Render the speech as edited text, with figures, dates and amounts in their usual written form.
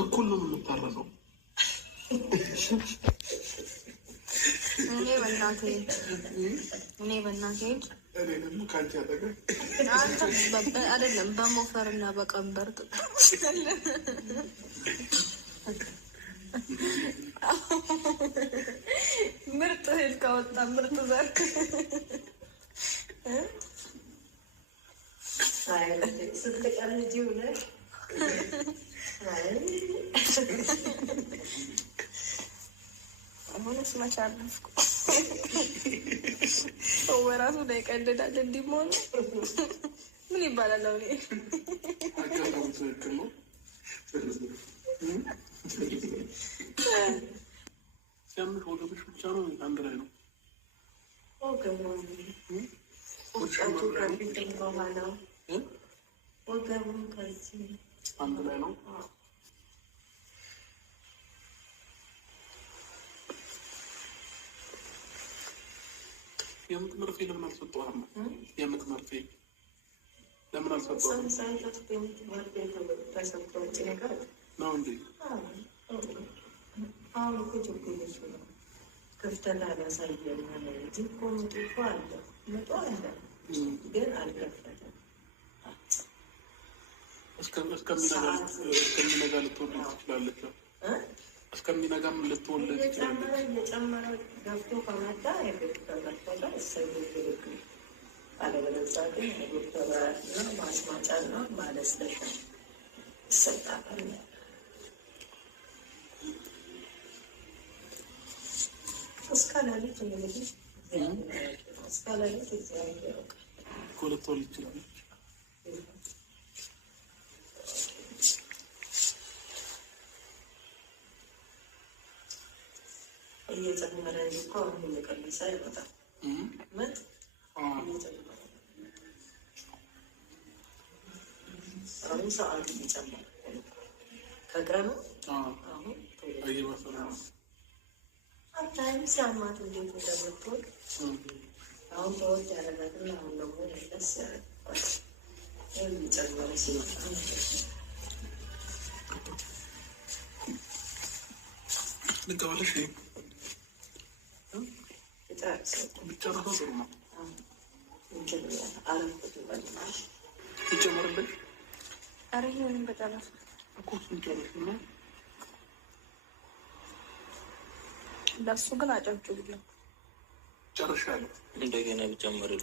እኩል ነው የምታረሰው። እኔ በእናቴ ደግሞ ከአንቺ አጠገብ አይደለም በሞፈርና በቀንበር ምርጥ እህል ካወጣ ምርጥ ዘር ስትቀር ልጅ ብለሽ አሁንስ መቻለፍኩ ሰው በራሱ ላይ ቀልዳል። እንዲህ መሆኑ ምን ይባላል? አሁን ትክክል ነው። ሲያምሽ ወገብሽ ብቻ ነው አንድ ላይ ነው። ወገቡን ከዚህ አንድ ላይ ነው። የምጥ መርፌ ለምን አልሰጠዋም? የምጥ መርፌ ለምን አልሰጠዋም ነው እንዴ? አሁን እኮ ችግሮች ነው። ክፍተት አላሳየም እንጂ እኮ ምጡ እኮ አለ፣ ምጡ አለ፣ ግን አልከፈተም። እስከሚነጋ ልትወልድ ትችላለች። እስከሚነጋም ልትወልድ ትችላለች። እየጨመረ ገብቶ ከመጣ የግድ ከከፈተ እሰይግርግ፣ አለበለዚያ ግን ዶክተርና ማስማጫና ማለስለሻ ይሰጣል። እስከ ሌሊት እንግዲህ እስከ ሌሊት እግዚአብሔር ያውቃል እኮ ልትወልድ ትችላለች። እየጨመረ እኮ አሁን እየቀነሰ አይመጣም። ምጥ እየጨመረ አሁን ሰዓቱ እየጨመረ ከቀኑ አሁን አታይም ሲያማት እንዴት እንደምትወድ አሁን ተወድ ያደረጋትና አሁን ደግሞ ደስ ያደርጋል። የሚጨመረ ሲመጣ ልቀበለሽ ብጨረሰው ጥሩ ነው። ይጨመርልሽ ኧረ ይሄንን በጨረሰ እኮ እሱን ጨርሽ ነው። ለእሱ ግን አጨብጭቡልኝ። ጨርሻለሁ። እንደገና ብጨምርልህ